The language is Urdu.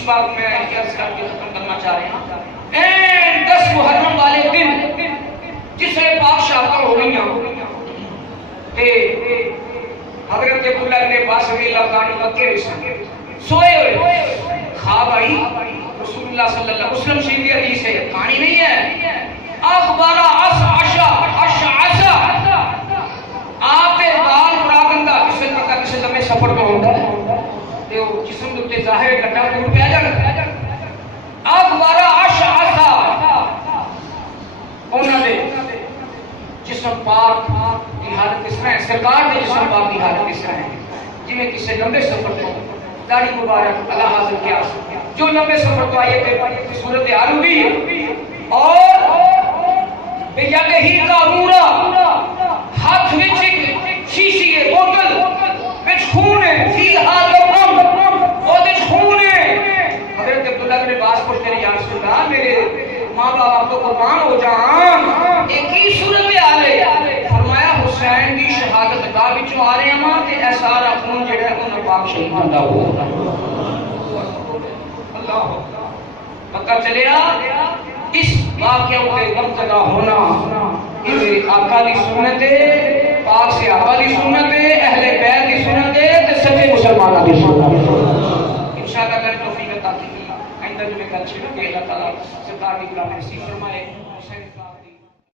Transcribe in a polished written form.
حدیث پاک میں عرض کر کے ختم کرنا چاہ رہے ہیں. این 10 محرم والے دن جس سے پاک شاہدہ ہو گئی کہ حضرت عبداللہ ابن عباس رضی اللہ عنہ مکے میں سوئے ہوئے خواب آئی. رسول اللہ صلی اللہ علیہ وسلم مسلم شریف کی حدیث ہے، کہانی نہیں ہے. اخبارا اشعشا آپ دے بال پراگندہ کسے پتہ کسے لمبے سفر پر ہوتا ہے تے او جسم دے تے ظاہر گڈا دور پہ جانا. اخبارا اشعشا انہاں دے جسم پاک کی حالت اس طرح ہے، سرکار دے جسم پاک کی حالت اس طرح ہے جویں کسے لمبے سفر پر داڑھی مبارک اللہ حاضر کیا جو لمبے سفر تو آئیے تھے صورت حال ہوئی اور بیادے ہی قارورا ہاتھ وچ شیشی ہے بوتل وچ خون ہے فی حالم او دے خون ہے. حضرت عبداللہ بن عباس پوچھتے ہیں یا رسول اللہ میرے ماں باپ تو قربان ہو جان ایک ہی صورت حال ہے. فرمایا حسین کی شہادت گاہ وچوں آ رہے ہیں تے اے سارا خون جڑا ہے انہاں پاک شہید بندہ ہو اللہ پتہ چلیا اس واقعہ کے مبتلا ہونا یہ میرے آقا کی سنت ہے، پاک سے آقا کی سنت ہے، اہل بیت کی سنت ہے تے سچے مسلمانوں کی سنت ہے. انشاءاللہ اگر توفیق عطا کی آئندہ جو میں کل چھڑ کے اللہ تعالی سرکار کی کلام نصیب فرمائے.